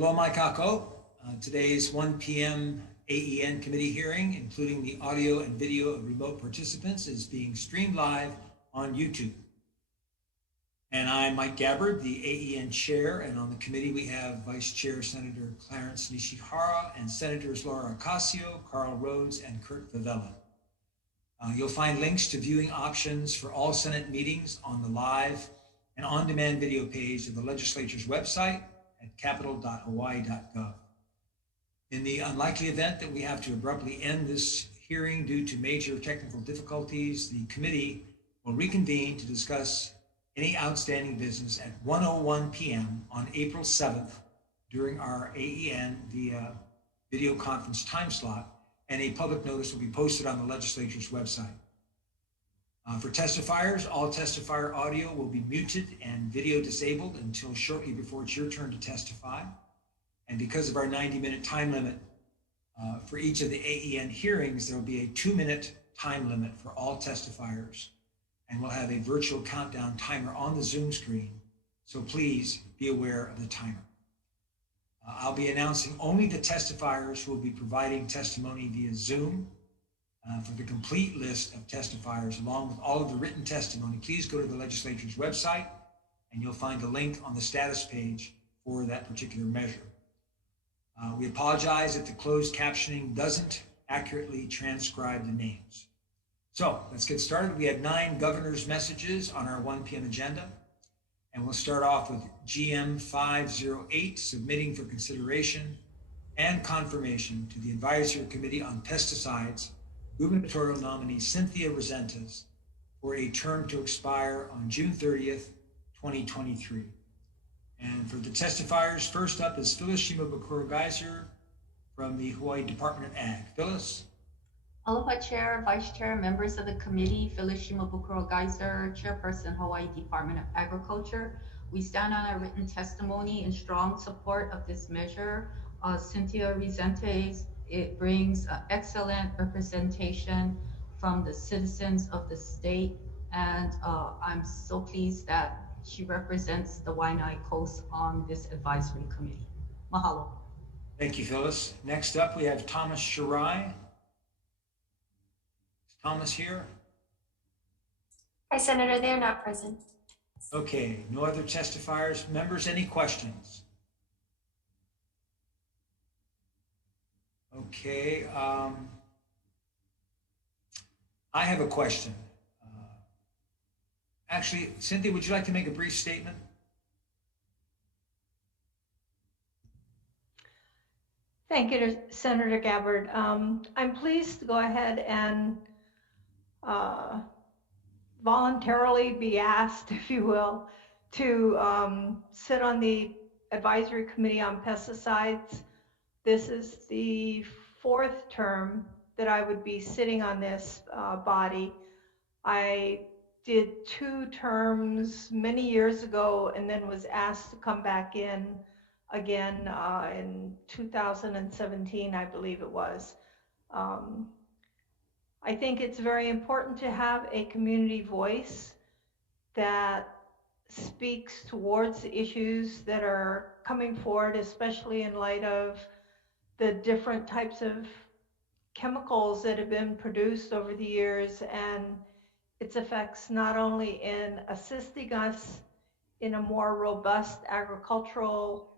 Hello, Mike Ako. Today's 1 p.m. AEN committee hearing, including the audio and video of remote participants, is being streamed live on YouTube. And I'm Mike Gabbard, the AEN chair, and on the committee we have Vice Chair Senator Clarence Nishihara and Senators Laura Ocasio, Carl Rhodes, and Kurt Favela. You'll find links to viewing options for all Senate meetings on the live and on-demand video page of the legislature's website at capitol.hawaii.gov. In the unlikely event that we have to abruptly end this hearing due to major technical difficulties, the committee will reconvene to discuss any outstanding business at 1:01 p.m. on April 7th during our AEN via video conference time slot, and a public notice will be posted on the legislature's website. For testifiers, all testifier audio will be muted and video disabled until shortly before it's your turn to testify. And because of our 90-minute time limit for each of the AEN hearings, there will be a 2-minute time limit for all testifiers. And we'll have a virtual countdown timer on the Zoom screen, so please be aware of the timer. I'll be announcing only the testifiers who will be providing testimony via Zoom. For the complete list of testifiers, along with all of the written testimony, please go to the legislature's website, and you'll find a link on the status page for that particular measure. We apologize if the closed captioning doesn't accurately transcribe the names. So let's get started. We have 9 governor's messages on our 1 p.m. agenda. And we'll start off with GM 508, submitting for consideration and confirmation to the Advisory Committee on Pesticides, gubernatorial nominee Cynthia Resentes for a term to expire on June 30th, 2023. And for the testifiers, first up is Phyllis Shimabukuro-Geyser from the Hawaii Department of Ag. Phyllis. Aloha Chair, Vice Chair, members of the committee, Phyllis Shimabukuro-Geyser, Chairperson, Hawaii Department of Agriculture. We stand on our written testimony in strong support of this measure. Cynthia Resentes, it brings excellent representation from the citizens of the state, and I'm so pleased that she represents the Waianae Coast on this advisory committee. Mahalo. Thank you, Phyllis. Next up, we have Thomas Shirai. Is Thomas here? Hi, Senator. They are not present. Okay, no other testifiers. Members, any questions? Okay, I have a question. Actually, Cynthia, would you like to make a brief statement? Thank you, Senator Gabbard. I'm pleased to go ahead and voluntarily be asked, if you will, to sit on the Advisory Committee on Pesticides. This is the 4th term that I would be sitting on this body. I did 2 terms many years ago and then was asked to come back in again in 2017, I believe it was. I think it's very important to have a community voice that speaks towards the issues that are coming forward, especially in light of the different types of chemicals that have been produced over the years and its effects not only in assisting us in a more robust agricultural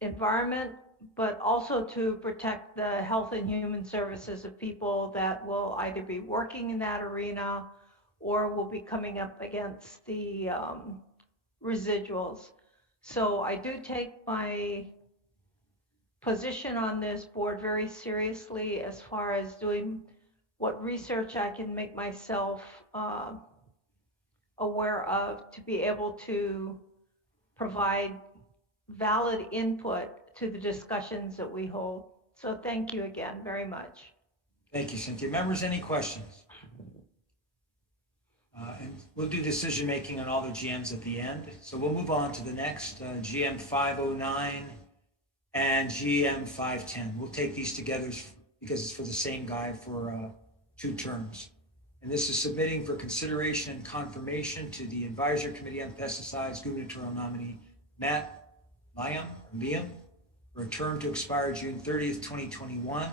environment, but also to protect the health and human services of people that will either be working in that arena or will be coming up against the residuals. So I do take my position on this board very seriously as far as doing what research I can make myself aware of to be able to provide valid input to the discussions that we hold. So thank you again very much. Thank you, Cynthia. Members, any questions? And we'll do decision making on all the GMs at the end. So we'll move on to the next, GM 509 and GM 510. We'll take these together because it's for the same guy for 2 terms. And this is submitting for consideration and confirmation to the Advisory Committee on Pesticides gubernatorial nominee Matt Liam, for a term to expire June 30th, 2021.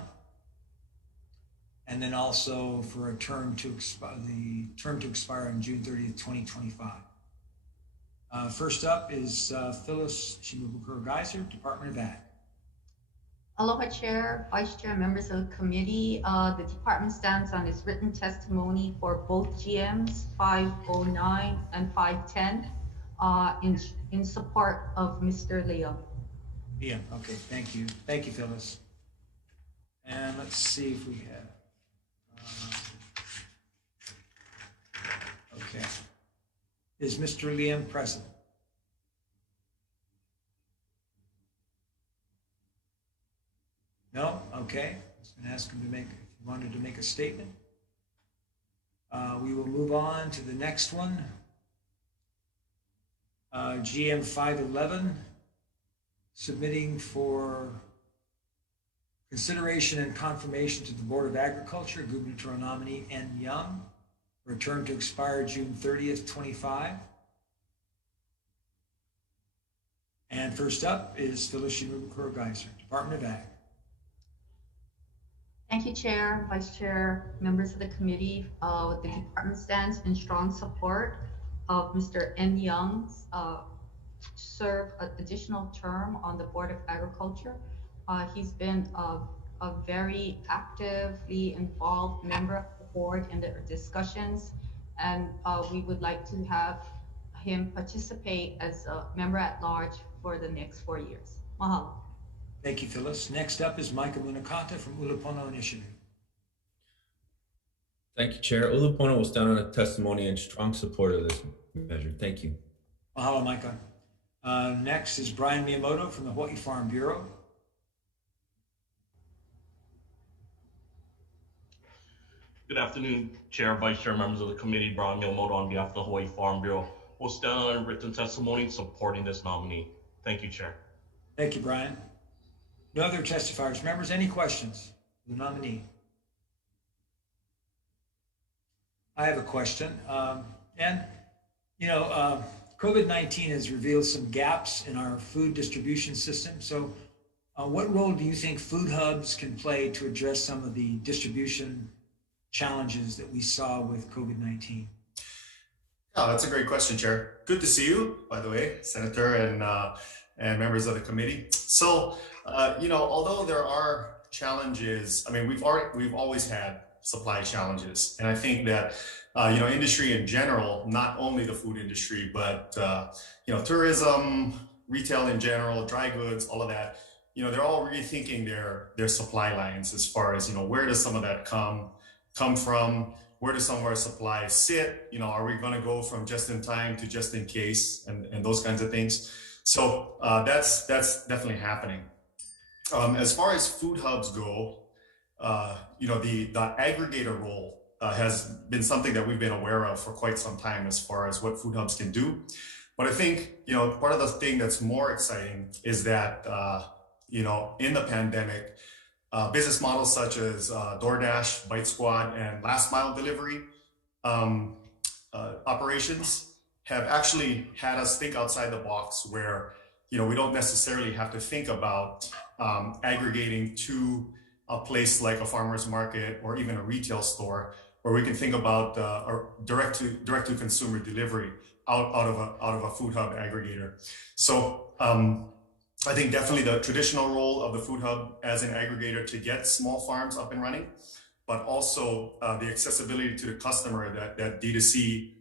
And then also for a term to expire, the term to expire on June 30th, 2025. First up is Phyllis Shimabukuro-Geyser, Department of Ag. Aloha Chair, Vice Chair, members of the committee. The department stands on its written testimony for both GMs 509 and 510 in support of Mr. Leo. Yeah, okay, thank you. Thank you, Phyllis. And let's see if we have, okay. Is Mr. Liam present? No? Okay. I was going to ask him to make, if he wanted to make a statement. We will move on to the next one. GM 511, submitting for consideration and confirmation to the Board of Agriculture, gubernatorial nominee N. Young, for a term to expire June 30th, 25. And first up is Phyllis Shimabukuro-Geyser, Department of Ag. Thank you, Chair, Vice Chair, members of the committee. The department stands in strong support of Mr. N. Young's serve an additional term on the Board of Agriculture. He's been a very actively involved member of the board in the discussions, and we would like to have him participate as a member at large for the next 4 years. Mahalo. Thank you, Phyllis. Next up is Micah Munakata from Ulupono Initiative. Thank you, Chair. Ulupono will stand on a testimony in strong support of this measure. Thank you. Mahalo, Micah. Next is Brian Miyamoto from the Hawai'i Farm Bureau. Good afternoon, Chair, Vice Chair, members of the committee. Brian Miyamoto on behalf of the Hawai'i Farm Bureau will stand on written testimony supporting this nominee. Thank you, Chair. Thank you, Brian. No other testifiers. Members, any questions for the nominee? I have a question. COVID-19 has revealed some gaps in our food distribution system. So what role do you think food hubs can play to address some of the distribution challenges that we saw with COVID-19? Oh, that's a great question, Chair. Good to see you, by the way, Senator and members of the committee. So, although there are challenges, I mean, we've always had supply challenges, and I think that industry in general, not only the food industry, but tourism, retail in general, dry goods, all of that, they're all rethinking their supply lines as far as where does some of that come from, where does some of our supplies sit, are we going to go from just in time to just in case, and those kinds of things. So that's definitely happening. As far as food hubs go, the aggregator role has been something that we've been aware of for quite some time as far as what food hubs can do. But I think, part of the thing that's more exciting is that, in the pandemic, business models such as DoorDash, Bite Squad, and last mile delivery operations have actually had us think outside the box where, we don't necessarily have to think about aggregating to a place like a farmer's market or even a retail store, where we can think about direct to consumer delivery out of a food hub aggregator. So I think definitely the traditional role of the food hub as an aggregator to get small farms up and running, but also the accessibility to the customer, that D2C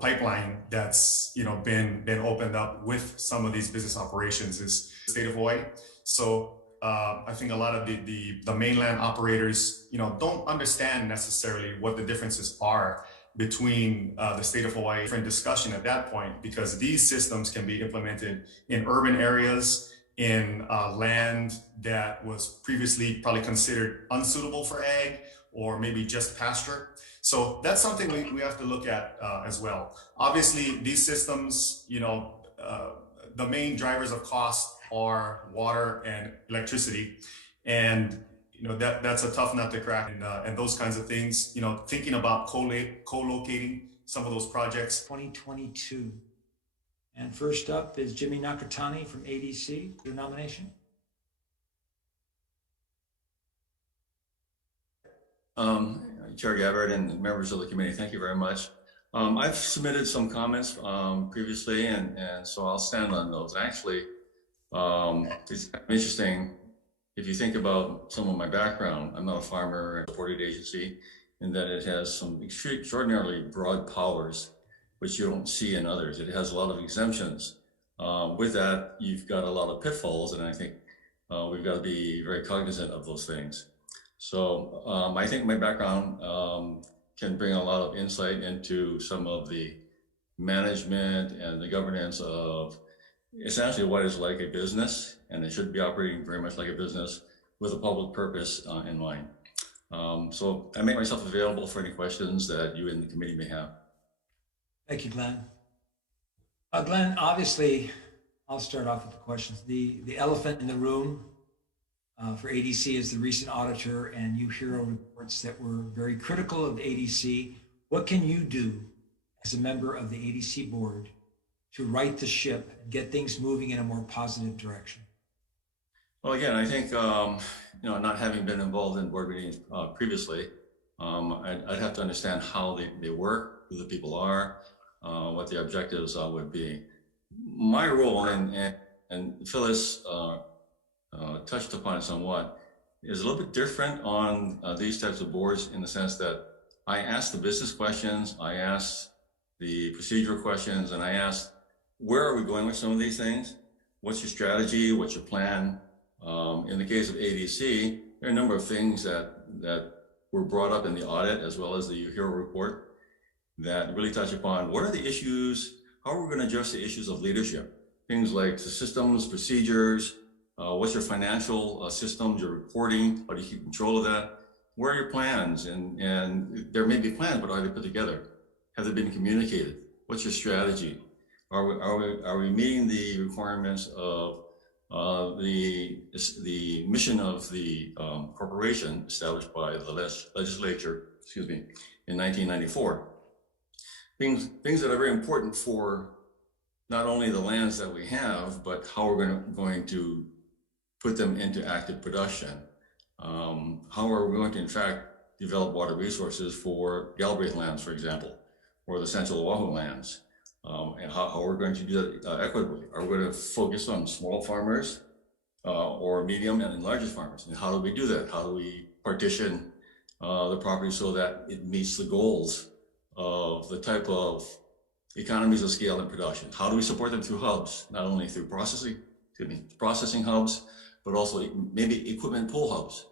pipeline that's been opened up with some of these business operations is the state of Hawaii. So I think a lot of the mainland operators don't understand necessarily what the differences are between the state of Hawaii. Different discussion at that point, because these systems can be implemented in urban areas, in land that was previously probably considered unsuitable for ag or maybe just pasture. So that's something we have to look at as well. Obviously, these systems, the main drivers of cost are water and electricity, and that's a tough nut to crack, and those kinds of things. Thinking about co-locating some of those projects. 2022, And first up is Jimmy Nakatani from ADC, your nomination. Chair Gabbard and members of the committee, thank you very much. I've submitted some comments previously, and so I'll stand on those. Actually, it's interesting if you think about some of my background. I'm not a farmer, a supported agency, in that it has some extraordinarily broad powers, which you don't see in others. It has a lot of exemptions. With that, you've got a lot of pitfalls, and I think we've got to be very cognizant of those things. So I think my background can bring a lot of insight into some of the management and the governance of essentially what is like a business, and it should be operating very much like a business with a public purpose in mind. So I make myself available for any questions that you in the committee may have. Thank you, Glenn. Glenn, obviously, I'll start off with the questions. The elephant in the room for ADC is the recent auditor and UHERO reports that were very critical of ADC. What can you do as a member of the ADC board to right the ship and get things moving in a more positive direction? Well, again, I think, not having been involved in board meetings previously, I'd have to understand how they work, who the people are, what the objectives would be. My role, and Phyllis touched upon it somewhat, is a little bit different on these types of boards, in the sense that I ask the business questions, I ask the procedural questions, and I ask, where are we going with some of these things? What's your strategy? What's your plan? In the case of ADC, there are a number of things that were brought up in the audit, as well as the UHERO report, that really touch upon what are the issues, how are we going to address the issues of leadership? Things like the systems, procedures, what's your financial systems, your reporting, how do you keep control of that? Where are your plans? And there may be plans, but are they put together? Have they been communicated? What's your strategy? Are we meeting the requirements of the mission of the corporation established by the legislature, in 1994? Things that are very important for not only the lands that we have, but how we're going to put them into active production. How are we going to, in fact, develop water resources for Galbraith lands, for example, or the Central Oahu lands? And how we're going to do that equitably. Are we going to focus on small farmers or medium and largest farmers? And how do we do that? How do we partition the property so that it meets the goals of the type of economies of scale and production? How do we support them through hubs, not only through processing hubs, but also maybe equipment pull hubs?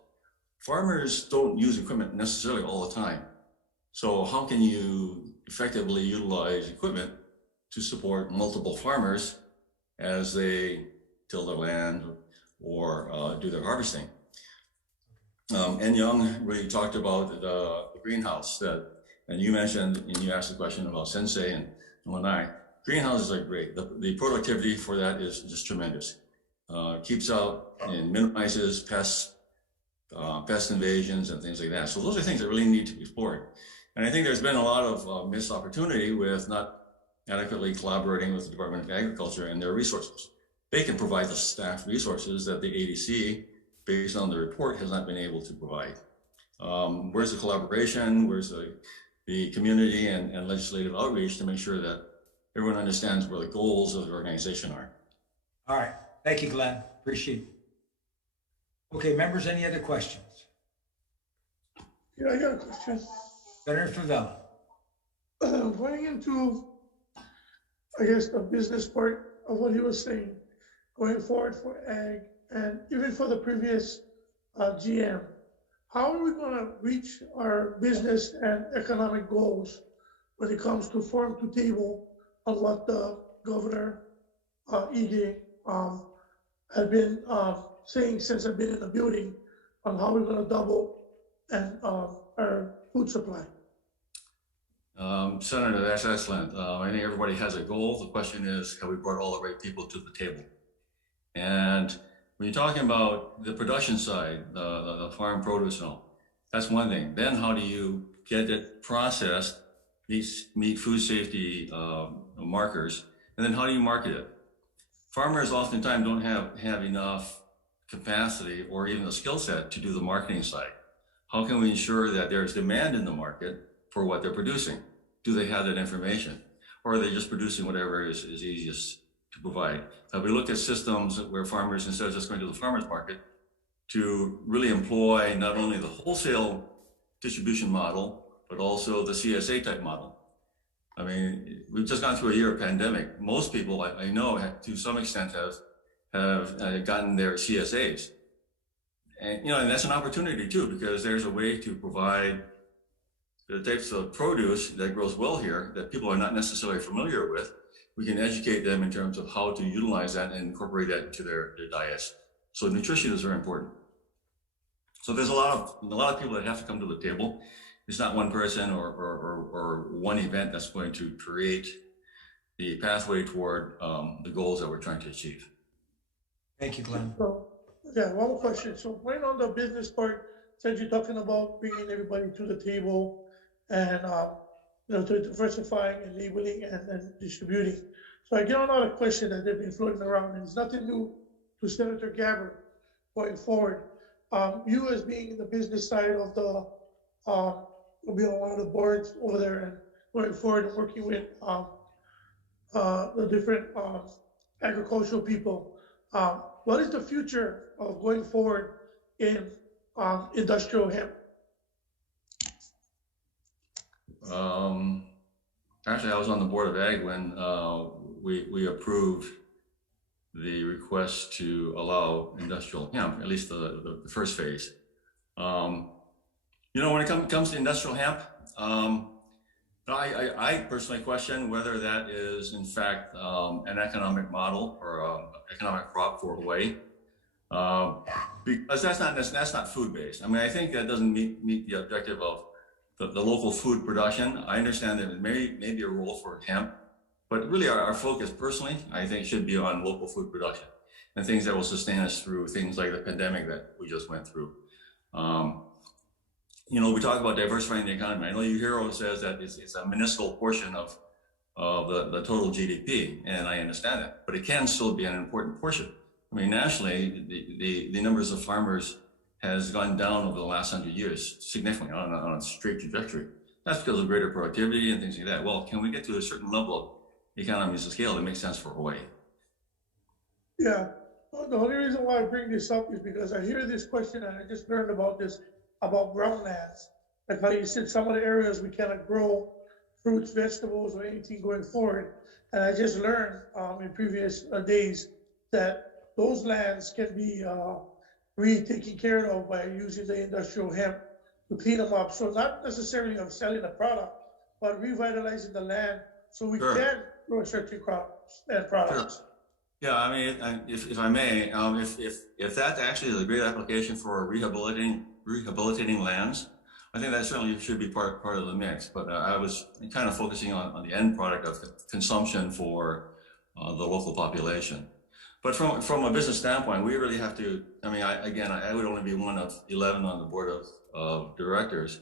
Farmers don't use equipment necessarily all the time. So how can you effectively utilize equipment to support multiple farmers as they till their land or do their harvesting? And Young really talked about the greenhouse and you mentioned, and you asked the question about Sensei and Lanai. Greenhouses are great. The productivity for that is just tremendous. Keeps out and minimizes pest invasions and things like that. So those are things that really need to be explored. And I think there's been a lot of missed opportunity with not adequately collaborating with the Department of Agriculture and their resources. They can provide the staff resources that the ADC, based on the report, has not been able to provide. Where's the collaboration? Where's the community and legislative outreach to make sure that everyone understands where the goals of the organization are? All right. Thank you, Glenn. Appreciate it. Okay, members, any other questions? Yeah, I got a question. Senator Favela. Going into, I guess, the business part of what he was saying, going forward for ag and even for the previous GM, how are we going to reach our business and economic goals when it comes to farm to table on what the governor, Ige, had been saying since I've been in the building on how we're going to double and our food supply? Senator, that's excellent. I think everybody has a goal. The question is, have we brought all the right people to the table? And when you're talking about the production side, the farm produce and all, that's one thing. Then how do you get it processed, meet food safety markers, And then how do you market it? Farmers oftentimes don't have enough capacity or even the skill set to do the marketing side. How can we ensure that there's demand in the market for what they're producing? Do they have that information? Or are they just producing whatever is easiest to provide? We looked at systems where farmers, instead of just going to the farmer's market, to really employ not only the wholesale distribution model, but also the CSA type model. I mean, we've just gone through a year of pandemic. Most people I know to some extent have gotten their CSAs. And, you know, and that's an opportunity too, because there's a way to provide the types of produce that grows well here that people are not necessarily familiar with. We can educate them in terms of how to utilize that and incorporate that into their diets. So nutrition is very important. So there's a lot of people that have to come to the table. It's not one person or one event that's going to create the pathway toward the goals that we're trying to achieve. Thank you, Glenn. So, yeah, one more question. So when on the business part, since you're talking about bringing everybody to the table and, you know, to diversifying and labeling and distributing. So I get another question that they've been floating around, and it's nothing new to Senator Gabbard going forward. You as being in the business side of the, will be on one of the boards over there and going forward and working with the different agricultural people. What is the future of going forward in industrial hemp? Actually, I was on the board of Ag when we approved the request to allow industrial hemp, at least the first phase. You know, when it comes to industrial hemp, I personally question whether that is in fact an economic model or economic crop for Hawaii, because that's not food based. I mean, I think that doesn't meet the objective of the local food production. I understand that it may be a role for hemp, but really our focus personally, I think, should be on local food production and things that will sustain us through things like the pandemic that we just went through. You know, we talk about diversifying the economy. I know Yuhiro says that it's a minuscule portion of the total GDP, and I understand that, but it can still be an important portion. I mean, nationally, the numbers of farmers has gone down over the last 100 years significantly on a straight trajectory. That's because of greater productivity and things like that. Well, can we get to a certain level of economies of scale that makes sense for Hawaii? Yeah, well, the only reason why I bring this up is because I hear this question and I just learned about this, about ground lands. Like how you said some of the areas we cannot grow fruits, vegetables, or anything going forward. And I just learned in previous days that those lands can be really taken care of by using the industrial hemp to clean them up. So not necessarily of selling the product, but revitalizing the land so we can grow certain crops and products. Sure. Yeah, I mean, if I may, if that actually is a great application for rehabilitating lands, I think that certainly should be part of the mix. But I was kind of focusing on the end product of consumption for the local population. But from a business standpoint, we really have to. I mean, I would only be one of 11 on the board of directors.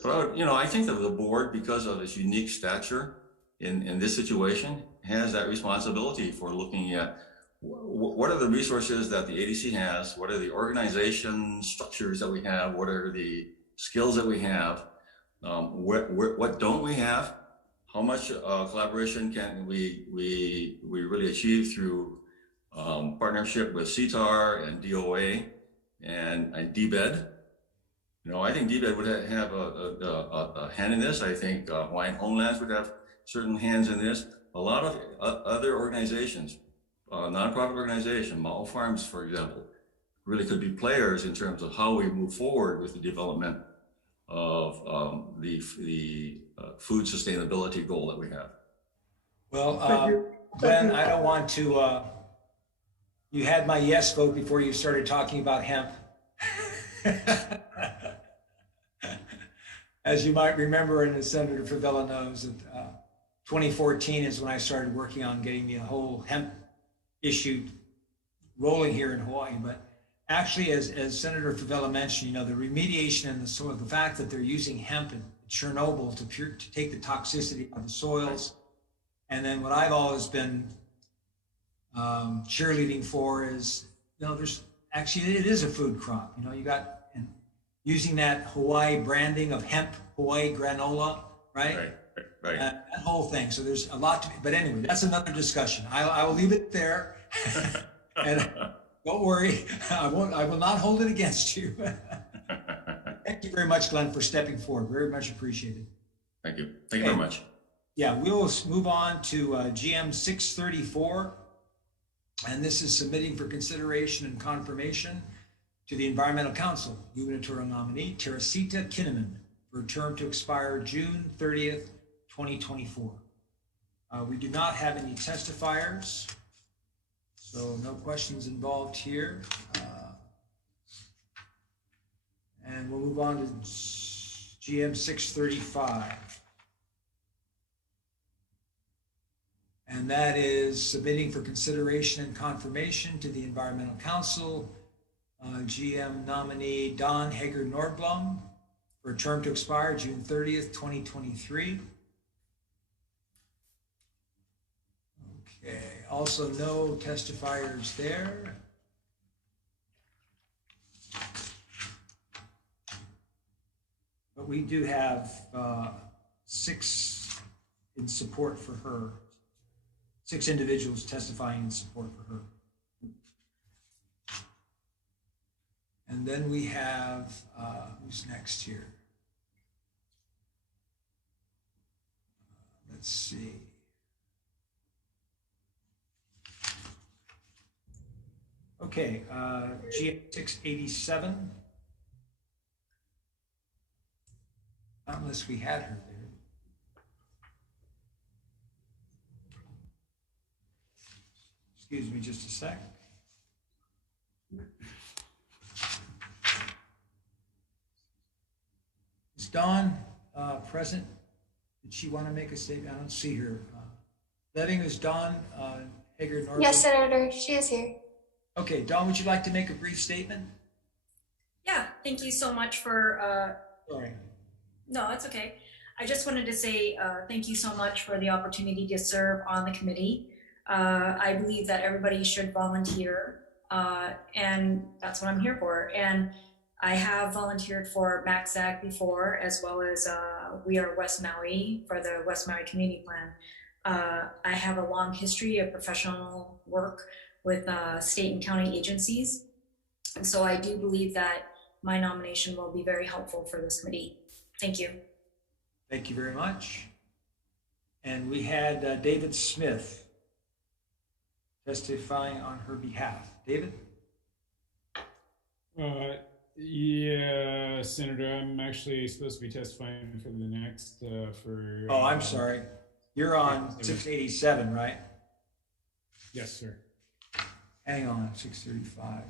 But I think that the board, because of its unique stature in this situation, has that responsibility for looking at what are the resources that the ADC has, what are the organization structures that we have, what are the skills that we have, what don't we have, how much collaboration can we really achieve through partnership with CTAR and DOA and DBED. I think DBED would have a hand in this. I think Hawaiian Homelands would have certain hands in this. A lot of other organizations, nonprofit organization, Ma'o Farms, for example, really could be players in terms of how we move forward with the development of the food sustainability goal that we have. Well, Glenn, I don't want to, you had my yes vote before you started talking about hemp. As you might remember, and as Senator Favela knows, 2014 is when I started working on getting the whole hemp issue rolling here in Hawaii. But actually, as Senator Favela mentioned, the remediation and the soil, the fact that they're using hemp in Chernobyl to take the toxicity of the soils. And then what I've always been cheerleading for is, there's actually, it is a food crop. You got, and using that Hawaii branding of hemp, Hawaii granola, right? Right. That whole thing. So there's a lot to be, but anyway, that's another discussion. I will leave it there. And don't worry, I will not hold it against you. Thank you very much, Glenn, for stepping forward. Very much appreciated. Thank you. Thank you very much. Yeah, we'll move on to GM 634. And this is submitting for consideration and confirmation to the Environmental Council, gubernatorial nominee Teresita Kinnaman, for a term to expire June 30th, 2024. We do not have any testifiers, so no questions involved here. And we'll move on to GM 635. And that is submitting for consideration and confirmation to the Environmental Council, GM nominee Don Hager Nordblom, for a term to expire June 30th, 2023. Okay, also no testifiers there. But we do have 6 in support for her. 6 individuals testifying in support for her. And then we have, who's next here? Let's see. Okay, GM 687. Unless we had her there. Excuse me just a sec. Is Dawn present? Did she want to make a statement? I don't see her. Letting is Dawn Hager Norwood? Yes, Senator, she is here. Okay, Dawn, would you like to make a brief statement? Yeah, thank you so much for. Sorry. No, it's okay. I just wanted to say thank you so much for the opportunity to serve on the committee. I believe that everybody should volunteer, and that's what I'm here for. And I have volunteered for MACSAG before, as well as We Are West Maui for the West Maui Community Plan. I have a long history of professional work with state and county agencies. And so I do believe that my nomination will be very helpful for this committee. Thank you. Thank you very much. And we had David Smith testifying on her behalf. David? Yeah, Senator, I'm actually supposed to be testifying for the next, Oh, I'm sorry. You're on 687, right? Yes, sir. Hang on, 635.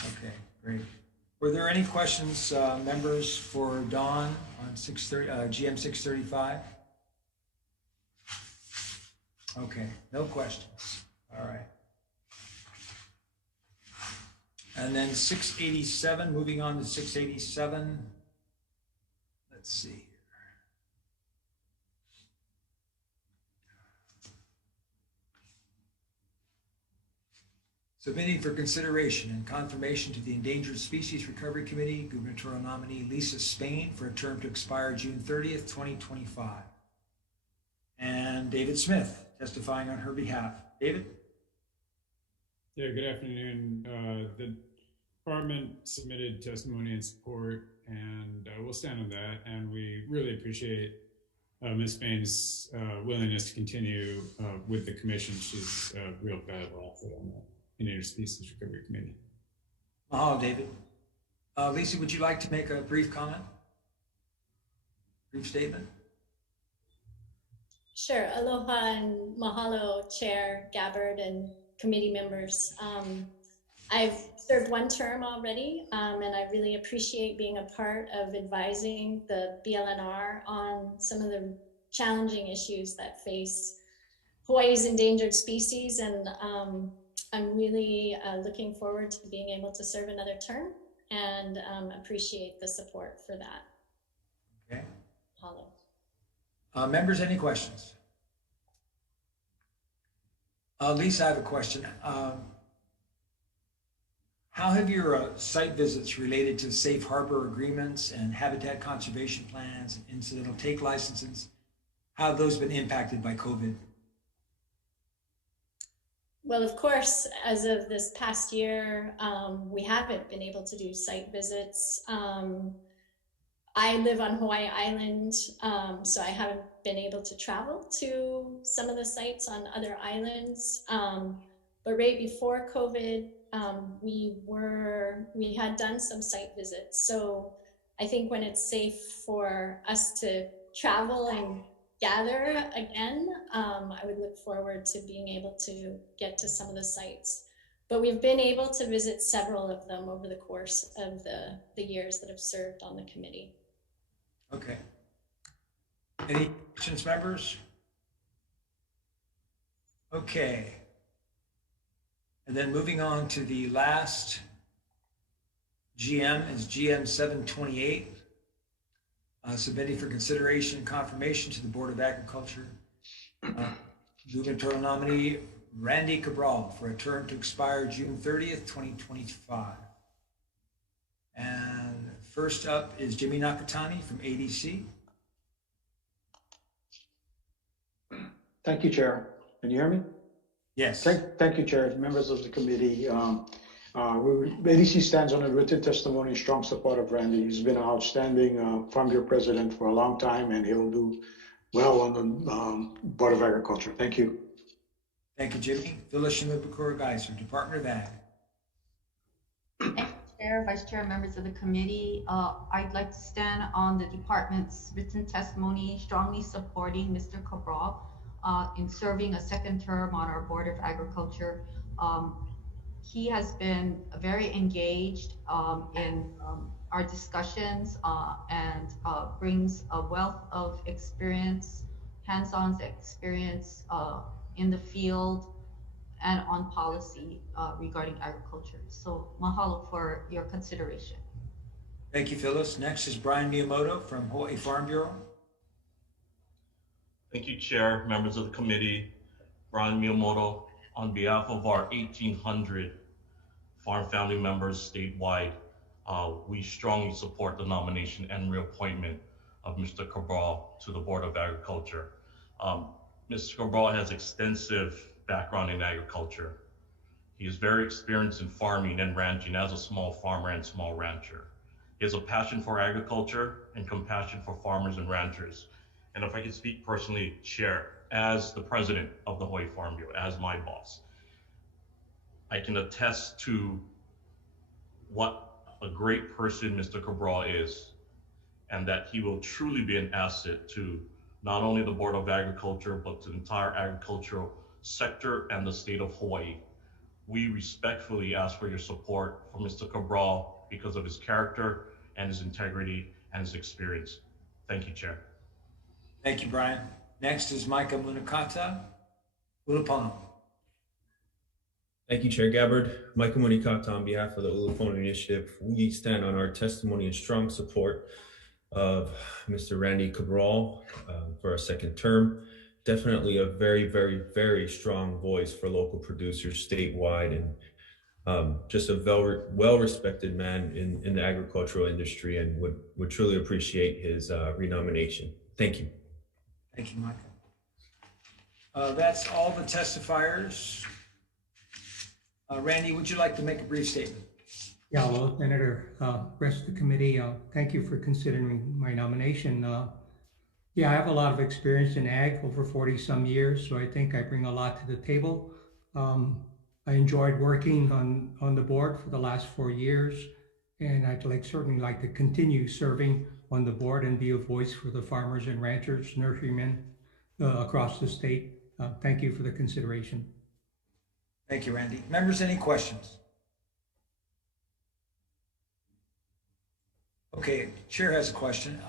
Okay, great. Were there any questions, members, for Dawn on GM 635? Okay, no questions. All right. And then 687, moving on to 687. Let's see here. Submitting for consideration and confirmation to the Endangered Species Recovery Committee, gubernatorial nominee Lisa Spain for a term to expire June 30th, 2025. And David Smith testifying on her behalf. David? Yeah, good afternoon. The department submitted testimony and support, and we'll stand on that. And we really appreciate Ms. Spain's willingness to continue with the commission. She's a real valuable asset on that Endangered Species Recovery Committee. Mahalo, David. Lisa, would you like to make a brief comment? Brief statement? Sure. Aloha and mahalo, Chair Gabbard and committee members. I've served one term already, and I really appreciate being a part of advising the BLNR on some of the challenging issues that face Hawaii's endangered species. And I'm really looking forward to being able to serve another term, and appreciate the support for that. Okay. Mahalo. Members, any questions? Lisa, I have a question. How have your site visits related to safe harbor agreements and habitat conservation plans and incidental take licenses, how have those been impacted by COVID? Well, of course, as of this past year, we haven't been able to do site visits. I live on Hawaii Island, so I haven't been able to travel to some of the sites on other islands. But right before COVID, we had done some site visits. So I think when it's safe for us to travel and gather again, I would look forward to being able to get to some of the sites. But we've been able to visit several of them over the course of the years that have served on the committee. Okay. Any questions, members? Okay. And then moving on to the last GM is GM 728. Submitting for consideration and confirmation to the Board of Agriculture. Gubernatorial nominee Randy Cabral for a term to expire June 30th, 2025. And first up is Jimmy Nakatani from ADC. Thank you, Chair. Can you hear me? Yes. Thank you, Chair, members of the committee. ADC stands on a written testimony in strong support of Randy. He's been an outstanding Farm Bureau president for a long time, and he'll do well on the Board of Agriculture. Thank you. Thank you, Jimmy. Phyllis Shimabukuro-Geiser, Department of Ag. Thank you, Chair, Vice Chair, members of the committee. I'd like to stand on the department's written testimony strongly supporting Mr. Cabral in serving a second term on our Board of Agriculture. He has been very engaged in our discussions and brings a wealth of experience, hands-on experience in the field and on policy regarding agriculture. So mahalo for your consideration. Thank you, Phyllis. Next is Brian Miyamoto from Hawaii Farm Bureau. Thank you, Chair, members of the committee. Brian Miyamoto, on behalf of our 1,800 farm family members statewide, we strongly support the nomination and reappointment of Mr. Cabral to the Board of Agriculture. Mr. Cabral has extensive background in agriculture. He is very experienced in farming and ranching as a small farmer and small rancher. He has a passion for agriculture and compassion for farmers and ranchers. And if I can speak personally, Chair, as the president of the Hawaii Farm Bureau, as my boss, I can attest to what a great person Mr. Cabral is, and that he will truly be an asset to not only the Board of Agriculture, but to the entire agricultural sector and the state of Hawaii. We respectfully ask for your support for Mr. Cabral because of his character and his integrity and his experience. Thank you, Chair. Thank you, Brian. Next is Micah Munakata, Ulupono. Thank you, Chair Gabbard. Michael Munikata on behalf of the Ulupono Initiative. We stand on our testimony in strong support of Mr. Randy Cabral for a second term. Definitely a very, very, very strong voice for local producers statewide, and just a well-respected man in the agricultural industry, and would truly appreciate his renomination. Thank you. Thank you, Micah. That's all the testifiers. Randy, would you like to make a brief statement? Yeah, well, Senator, rest of the committee, thank you for considering my nomination. Yeah, I have a lot of experience in ag, over 40 some years, so I think I bring a lot to the table. I enjoyed working on the board for the last 4 years, and I'd certainly like to continue serving on the board and be a voice for the farmers and ranchers, nurserymen across the state. Thank you for the consideration. Thank you, Randy. Members, any questions? Okay, Chair has a question.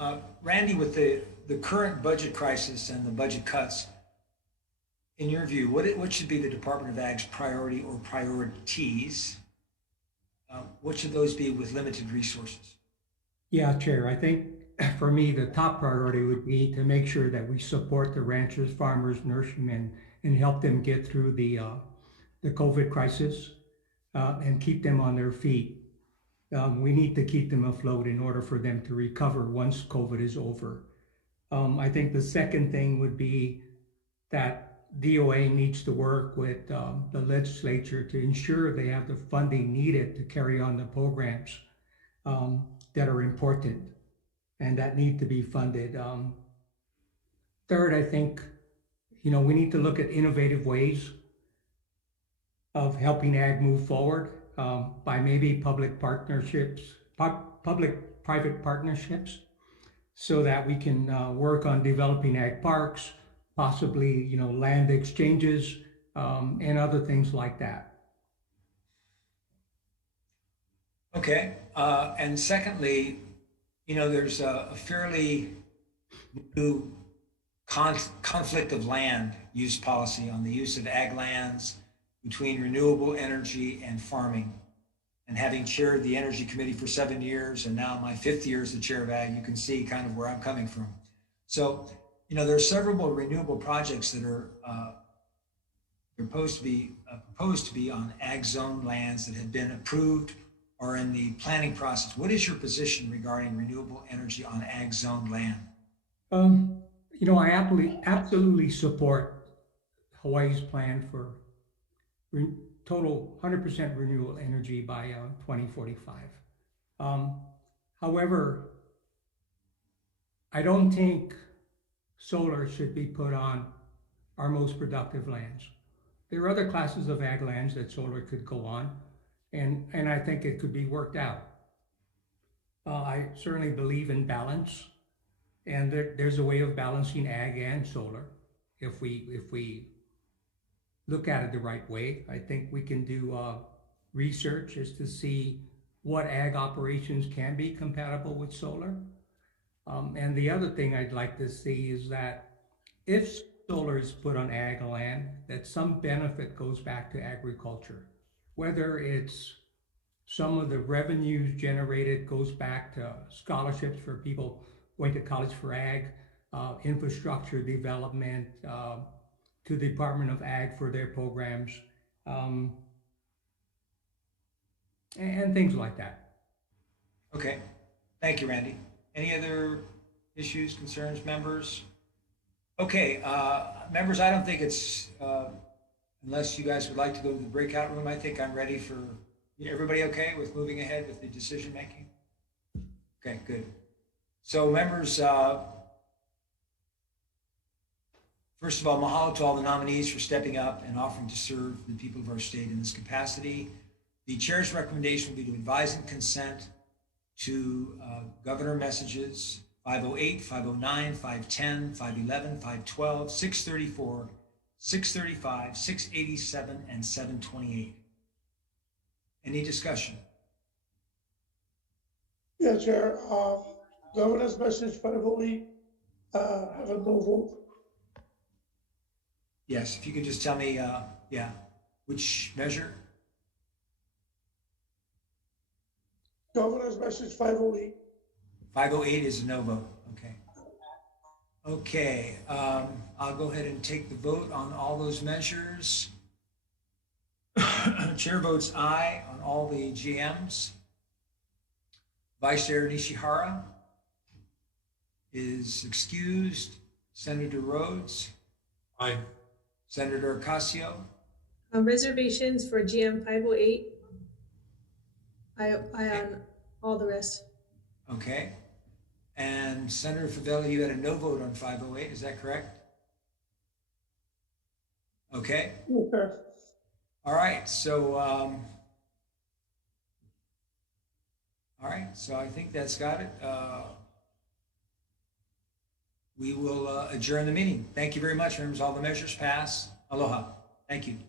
Randy, with the current budget crisis and the budget cuts, in your view, what should be the Department of Ag's priority or priorities? What should those be with limited resources? Yeah, Chair, I think for me, the top priority would be to make sure that we support the ranchers, farmers, nurserymen and help them get through the COVID crisis and keep them on their feet. We need to keep them afloat in order for them to recover once COVID is over. I think the second thing would be that DOA needs to work with the legislature to ensure they have the funding needed to carry on the programs that are important and that need to be funded. Third, I think, we need to look at innovative ways of helping ag move forward by maybe public-private partnerships, so that we can work on developing ag parks, possibly, land exchanges, and other things like that. Okay, and secondly, there's a fairly new conflict of land use policy on the use of ag lands between renewable energy and farming. And having chaired the Energy Committee for 7 years, and now my 5th year as the chair of ag, you can see kind of where I'm coming from. So, there are several renewable projects that are proposed to be on ag zone lands that have been approved or in the planning process. What is your position regarding renewable energy on ag zone land? I absolutely support Hawaii's plan for total 100% renewable energy by 2045. However, I don't think solar should be put on our most productive lands. There are other classes of ag lands that solar could go on, and I think it could be worked out. I certainly believe in balance, and there's a way of balancing ag and solar if we look at it the right way. I think we can do research as to see what ag operations can be compatible with solar. And the other thing I'd like to see is that if solar is put on ag land, that some benefit goes back to agriculture. Whether it's some of the revenues generated goes back to scholarships for people going to college for ag, infrastructure development, to the Department of Ag for their programs, and things like that. Okay, thank you, Randy. Any other issues, concerns, members? Okay, members, I don't think it's, unless you guys would like to go to the breakout room, I think I'm ready for, everybody okay with moving ahead with the decision making? Okay, good. So members, first of all, mahalo to all the nominees for stepping up and offering to serve the people of our state in this capacity. The chair's recommendation would be to advise and consent to governor messages 508, 509, 510, 511, 512, 634, 635, 687, and 728. Any discussion? Yeah, Chair. Governor's message 508 have a no vote. Yes, if you could just tell me, which measure? Governor's message 508. 508 is a no vote, okay. Okay, I'll go ahead and take the vote on all those measures. Chair votes aye on all the GMs. Vice Chair Nishihara is excused. Senator Rhodes? Aye. Senator Ocasio? Reservations for GM 508. I on all the rest. Okay. And Senator Favela, you had a no vote on 508, is that correct? Okay. Okay. All right, so I think that's got it. We will adjourn the meeting. Thank you very much, members. All the measures pass. Aloha. Thank you.